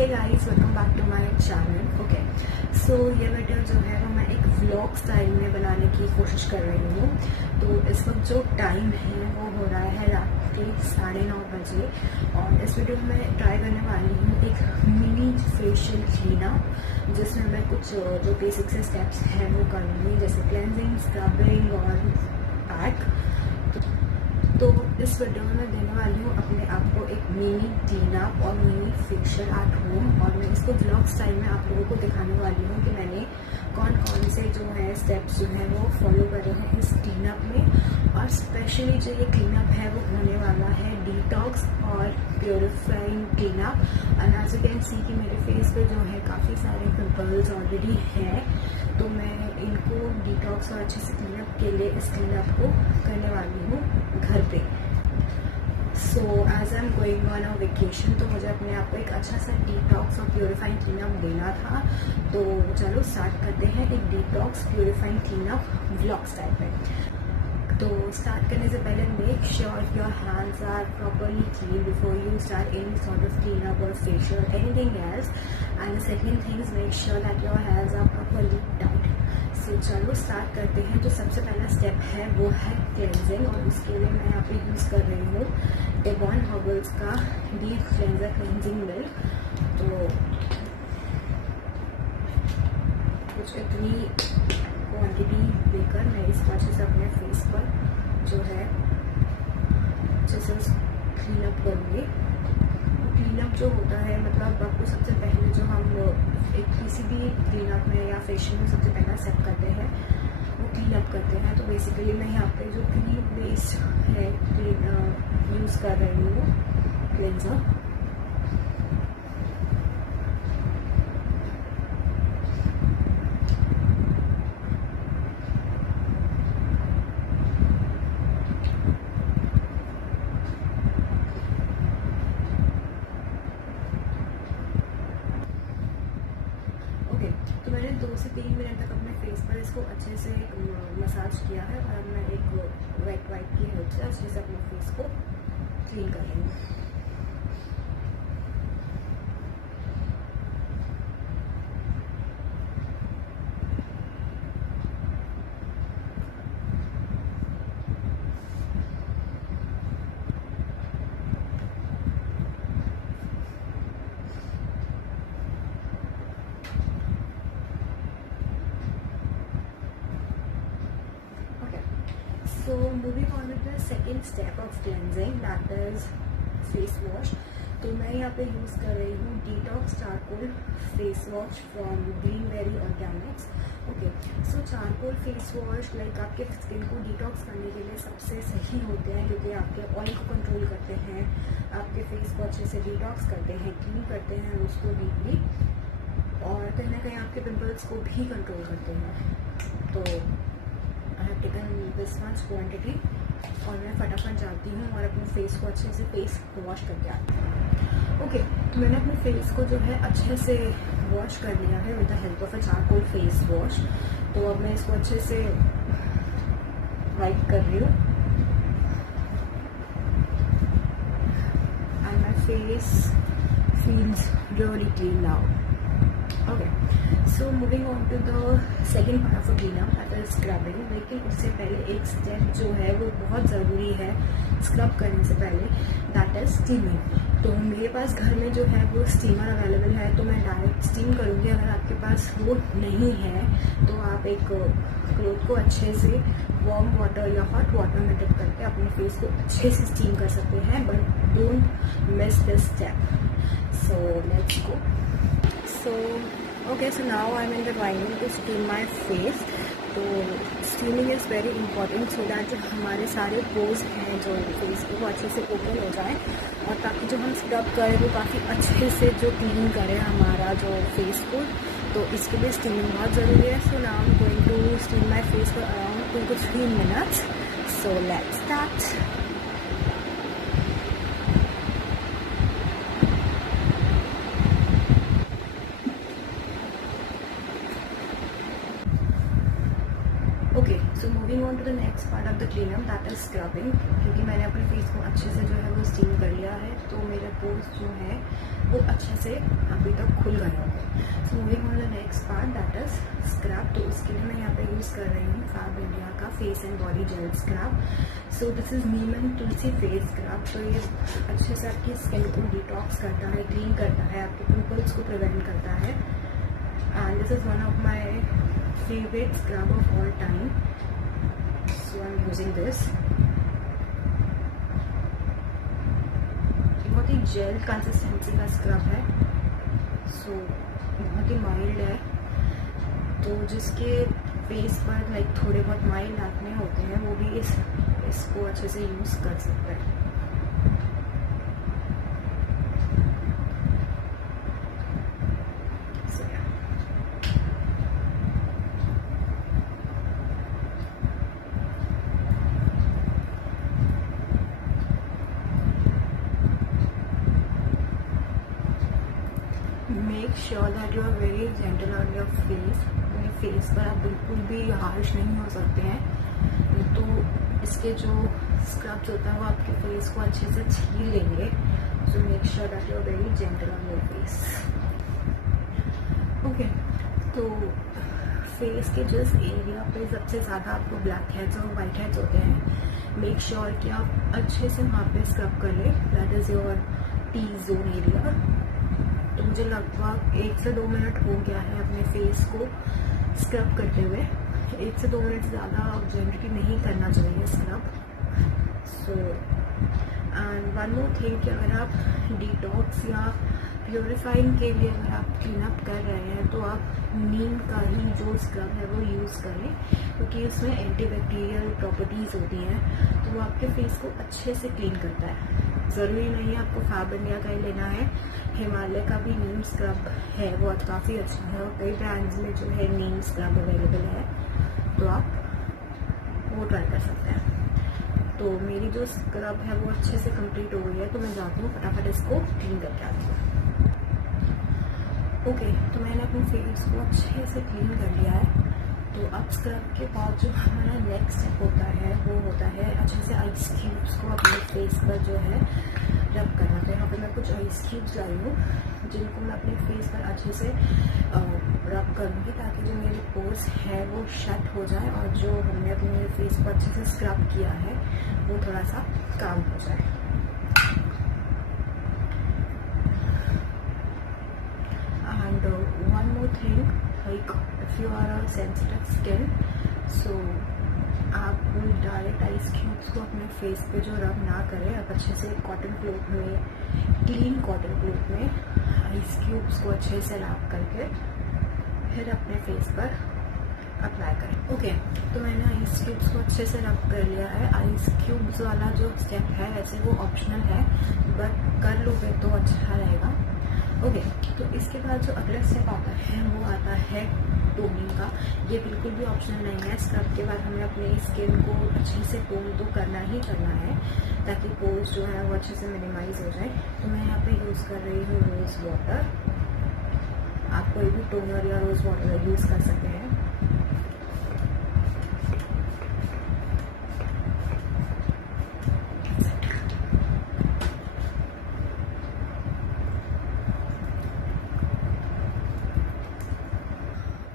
Hey guys, welcome back to my channel. Okay, so ये video जो है वो मैं एक व्लॉग स्टाइल में बनाने की कोशिश कर रही हूँ। तो इस वक्त जो टाइम है वो हो रहा है रात के 9:30 बजे और इस वीडियो में मैं ट्राई करने वाली हूँ एक मिनी फेशियल क्लीनअप, जिसमें मैं कुछ जो बेसिक से स्टेप्स हैं वो करूँगी, जैसे क्लेंजिंग, स्क्रबिंग और पैक। तो इस वीडियो में मैं देने वाली हूँ अपने आप को एक मिनी क्लीनअप और मिनी फेशियल एट होम, और मैं इसको व्लॉग स्टाइल में आप लोगों को दिखाने वाली हूँ कि मैंने कौन कौन से जो है स्टेप्स जो है वो फॉलो करे हैं इस क्लीनअप में। और स्पेशली जो ये क्लीनअप है वो होने वाला है डिटॉक्स और purifying cleanup. And as you can see कि मेरे फेस पे जो है काफ़ी सारे पिंपल्स ऑलरेडी हैं, तो मैं इनको डिटॉक्स और अच्छे से क्लीनअप के लिए इस क्लीनअप को करने वाली हूँ घर पे। So as I am going on a vacation, तो मुझे अपने आप को एक अच्छा सा डिटॉक्स और प्योरीफाइंग क्लीनअप देना था। तो चलो स्टार्ट करते हैं एक detox purifying cleanup vlog style में। तो स्टार्ट करने से पहले make sure your hands are properly clean before you start any sort of cleanup और facial anything else. And the second thing is make sure that your hands are properly tight. So चलो start करते हैं। जो सबसे पहला step है वो है क्लेंजिंग, और उसके लिए मैं यहाँ पे यूज़ कर रही हूँ डेवॉन हर्बल्स का डीप क्लेंजर क्लेंजिंग मिल्क। तो कुछ इतनी क्वांटिटी लेकर मैं इसको अच्छे से अपने फेस पर जो है अच्छे से क्लीनअप करूँगी। क्लीनअप जो होता है, मतलब आपको सबसे पहले जो हम एक किसी भी क्लीनअप में या फेशियल में सबसे पहला स्टेप करते हैं वो क्लीनअप करते हैं। तो बेसिकली मैं यहाँ पे जो क्रीम बेस है यूज़ कर रही हूँ क्लेंजर। तो मैंने 2 से 3 मिनट तक अपने फेस पर इसको अच्छे से मसाज किया है, और मैं एक वेट वाइप की हेल्प से अच्छे से अपने फेस को क्लीन कर रही हूँ। So moving on with the second step of cleansing, that is face wash. तो मैं यहाँ पे यूज़ कर रही हूँ detox charcoal face wash from Greenberry Organics. Okay, so charcoal face wash like आपके स्किन को डिटॉक्स करने के लिए सबसे सही होते हैं, क्योंकि आपके ऑयल को कंट्रोल करते हैं, आपके फेस को अच्छे से डिटॉक्स करते हैं, क्लीन करते हैं उसको डीपली, और कहीं ना कहीं आपके पिंपल्स को भी कंट्रोल करते हैं। तो I have taken this much quantity, और मैं फटाफट जाती हूँ और अपने फेस को अच्छे से फेस वॉश करके आती हूँ। ओके, तो मैंने अपने फेस को जो है अच्छे से वॉश कर लिया है with the help of a charcoal face wash. तो अब मैं इसको अच्छे से वाइप कर रही हूँ, and my face feels really clean now. Okay, so moving on to the second part of a cleanup, that is scrubbing. लेकिन उससे पहले एक स्टेप जो है वो बहुत ज़रूरी है स्क्रब करने से पहले, दैट इज स्टीमिंग। तो मेरे पास घर में जो है वो स्टीमर अवेलेबल है, तो मैं डायरेक्ट स्टीम करूँगी। अगर आपके पास वो नहीं है तो आप एक क्लोथ को अच्छे से वार्म वाटर या हॉट वाटर में डिप करके अपने फेस को अच्छे से स्टीम कर सकते हैं, but don't miss this step. So let's go. So okay, so now I'm in the drawing room to steam my face. तो steaming is very important so that जो हमारे सारे पोर्स हैं जो फेस के वो अच्छे से ओपन हो जाए, और ताकि जो हम स्क्रब करें वो काफ़ी अच्छे से जो क्लीन करें हमारा जो फेस को। तो इसके लिए स्टीमिंग बहुत ज़रूरी है। So now I am going to steam my face for around 2 to 3 minutes। So let's start. Okay, so moving on to the next part of the cleanup, that is scrubbing. क्योंकि मैंने अपने face को अच्छे से जो है वो steam कर लिया है, तो मेरे पोर्स जो है वो अच्छे से अभी तक खुल गए होंगे। सो moving on the next part that is scrub. तो उसके लिए मैं यहाँ पे यूज़ कर रही हूँ फैब इंडिया का face and body jail scrub. So this is Neem and Tulsi face scrub. तो ये अच्छे से आपकी स्किन को डिटॉक्स करता है, क्लीन करता है, आपके पिंपल्स को प्रिवेंट करता है। And this is one of my favourite scrub of all time. So I am using this. बहुत ही जेल कंसिस्टेंसी का स्क्रब है। सो बहुत ही माइल्ड है, तो जिसके फेस पर लाइक थोड़े बहुत माइल्ड एक्ने होते हैं वो भी इसको अच्छे से यूज़ कर सकते हैं। Make sure that you are very gentle on your face. अपने फेस पर आप बिल्कुल भी हार्श नहीं हो सकते हैं, तो इसके जो स्क्रब्स होता है वो आपके फेस को अच्छे से छील लेंगे। So make sure that you are very gentle on your face. Okay, तो फेस के जिस एरिया पे सबसे ज़्यादा आपको ब्लैक हेड्स और वाइट हेड्स होते हैं, मेक श्योर कि आप अच्छे से वहाँ पे स्क्रब कर लें। That is your T zone area. तो मुझे लगभग 1 से 2 मिनट हो गया है अपने फेस को स्क्रब करते हुए। 1 से 2 मिनट ज़्यादा जनरली नहीं करना चाहिए scrub. So and one more thing कि अगर आप डिटॉक्स या प्योरीफाइंग के लिए अगर आप क्लीन अप कर रहे हैं तो आप नीम का ही जो स्क्रब है वो यूज़ करें, क्योंकि उसमें एंटीबैक्टीरियल प्रॉपर्टीज़ होती हैं, तो वो आपके फेस को अच्छे से क्लीन करता है। ज़रूरी नहीं है आपको फैब इंडिया का ही लेना है, हिमालय का भी नीम स्क्रब है, वो काफ़ी अच्छा है और कई ब्रांड्स में जो है नीम स्क्रब अवेलेबल है, तो आप वो ट्राई कर सकते हैं। तो मेरी जो स्क्रब है वो अच्छे से कंप्लीट हो गई है, तो मैं जाती हूँ फटाफट इसको क्लीन करके आती हूँ। ओके, तो मैंने अपने फेस को अच्छे से क्लीन कर लिया है। तो अब स्क्रब के बाद जो हमारा नेक्स्ट स्टेप होता है वो होता है अच्छे से आइस क्यूब्स को अपने फेस पर जो है रब करना। तो यहाँ पे मैं कुछ आइस क्यूब्स लाई हूँ जिनको मैं अपने फेस पर अच्छे से रब करूँगी, ताकि जो मेरे पोर्स है वो शट हो जाए और जो हमने अपने फेस को अच्छे से स्क्रब किया है वो थोड़ा सा काम हो जाए। And one more thing, like if you are a sensitive skin, so आप डायरेक्ट आइस क्यूब्स को अपने फेस पे जो रब ना करें, आप अच्छे से कॉटन क्लोथ में, क्लीन कॉटन क्लोथ में आइस क्यूब्स को अच्छे से रब करके फिर अपने फेस पर अप्लाई करें। ओके, तो मैंने आइस क्यूब्स को अच्छे से रब कर लिया है। आइस क्यूब्स वाला जो स्टेप है वैसे वो ऑप्शनल है, बट कर लोगे तो अच्छा रहेगा। ओके, तो इसके बाद जो अगला स्टेप आता है वो आता है टोनिंग का। ये बिल्कुल भी ऑप्शनल नहीं है। स्क्रब के बाद हमें अपनी स्किन को अच्छे से टोन तो करना ही करना है, ताकि पोर्स जो है वो अच्छे से मिनिमाइज हो जाए। तो मैं यहाँ पे यूज़ कर रही हूँ रोज़ वाटर। आप कोई भी टोनर या रोज़ वाटर यूज़ कर सकते हैं।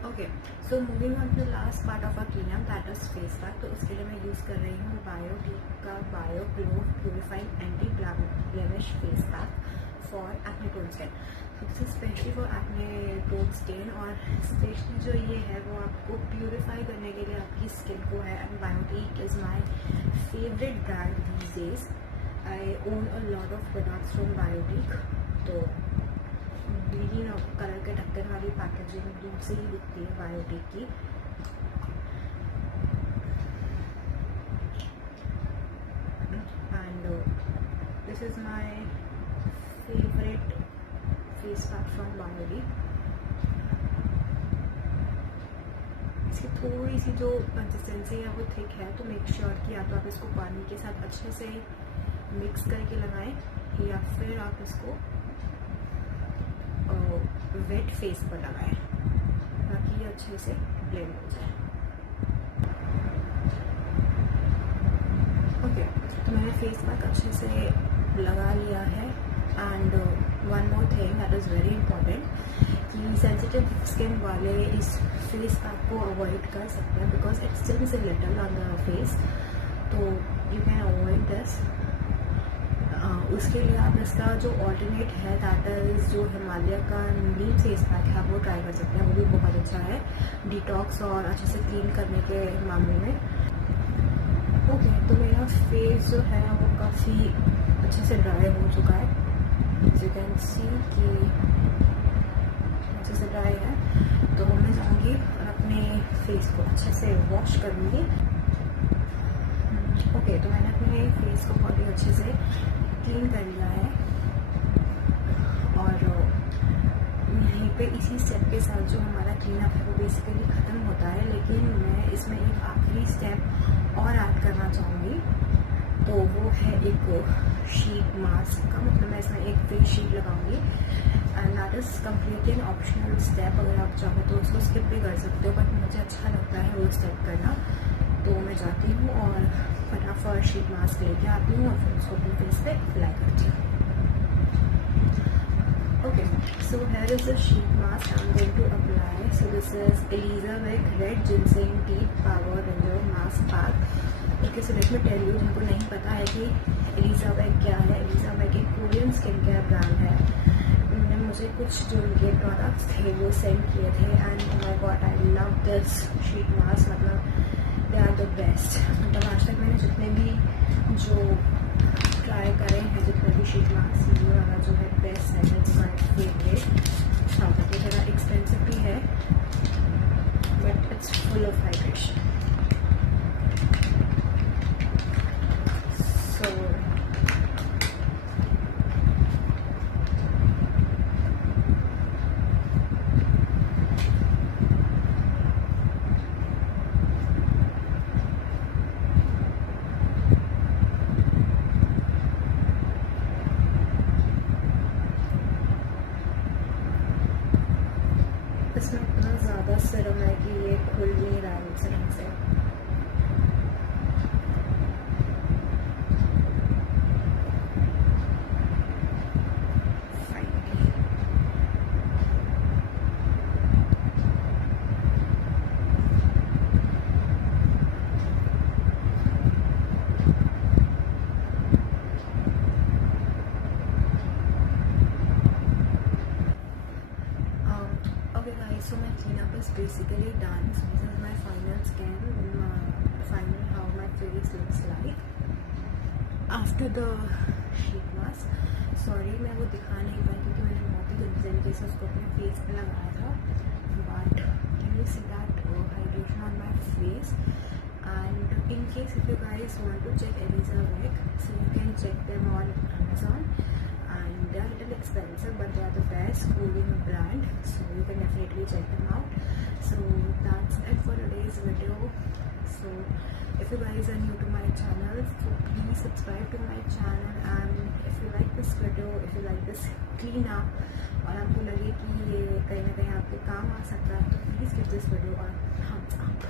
Okay, so moving on the last part of a clean up, that is face pack. तो उसके लिए मैं यूज़ कर रही हूँ बायोटीक का bio glow purifying anti blemish face pack for acne tone skin. तो this is specially for acne tone skin, और स्पेशली जो ये है वो आपको प्यूरिफाई करने के लिए आपकी स्किन को है। And Biotique is my favourite brand these days. I own a lot of products from Biotique. तो ग्रीन कलर के ढक्कन वाली पैकेजिंग दूर से ही दिखती है बायोटीक की। And this is my favourite face pack from Biotique. इसकी थोड़ी सी जो कंसिस्टेंसी है वो थिक है, तो मेक श्योर कि या तो आप इसको पानी के साथ अच्छे से मिक्स करके लगाएं, या फिर आप इसको वेट फेस पर लगाएं ताकि ये अच्छे से ब्लेंड हो जाए। ओके, तो मैंने फेस पैक अच्छे से लगा लिया है। And one more thing that is very important कि सेंसिटिव स्किन वाले इस फेस पैक को अवॉइड कर सकते हैं because it stills a little on the face, तो यू कैन अवॉइड दिस। उसके लिए आप इसका जो ऑल्टरनेट है दैट इज़ जो हिमालय का नीम फेस पैक है वो ट्राई कर सकते हैं, वो भी बहुत अच्छा है डिटॉक्स और अच्छे से क्लीन करने के मामले में। ओके, तो मेरा फेस जो है वो काफ़ी अच्छे से ड्राई हो चुका है, यू कैन सी कि अच्छे से ड्राई है। तो मैं जाऊँगी और अपने फेस को अच्छे से वॉश करूँगी। ओके, तो मैंने अपने फेस को बहुत ही अच्छे से क्लीन कर लिया है और यहीं पे इसी स्टेप के साथ जो हमारा क्लीन अप है वो बेसिकली ख़त्म होता है, लेकिन मैं इसमें एक आखिरी स्टेप और ऐड करना चाहूँगी, तो वो है एक शीट मास्क का, मतलब मैं इसमें एक फेस शीट लगाऊंगी and that is completely an optional step. अगर आप चाहें तो उसको स्किप भी कर सकते हो, बट मुझे अच्छा लगता है वो स्टेप करना, तो मैं जाती हूँ और फटाफट शीट मास्क लेके आती हूँ और फिर उसको अपने फेस पे अप्लाई करती हूँ। Okay, so here is the sheet mask I am going to apply. So this is Elizabeth red ginseng deep power ranger mask pack. Okay, so let me tell you, जिनको नहीं पता है कि Elizabeth क्या है, Elizabeth एक Korean skin care brand है। उन्होंने मुझे कुछ जो उनके प्रोडक्ट्स थे वो सेंड किए थे and my God I love this sheet mask, मतलब दे आर द बेस्ट। मतलब आज तक मैंने जितने भी जो ट्राई करे हैं, जितने भी शीट मास्क, ये वाला जो है बेस्ट है, माय फेवरेट। हाँ, ये थोड़ा एक्सपेंसिव भी है but it's full of hydration. So इसमें इतना ज़्यादा सिरम है कि ये खुल नहीं रहा है सिरम से। So my cleanup is basically done. So this is my final scan, final how my face looks like after the sheet mask. Sorry मैं वो दिखा नहीं पाई क्योंकि मैंने बहुत ही गंदे तरीके से उसको अपने फेस पे लगाया था, but can you see that hydration on my face? And in case if you guys want to check Elizabeth, so you can check them on Amazon. And they are a little expensive but they are the best cooling brand, so you can definitely check them out. So that's it for today's video. So if you guys are new to my channel, so please subscribe to my channel, and if you like this video, if you like this clean up और आपको लगे कि ये कहीं ना कहीं आपके काम आ सकता है, तो please give this video a thumbs up.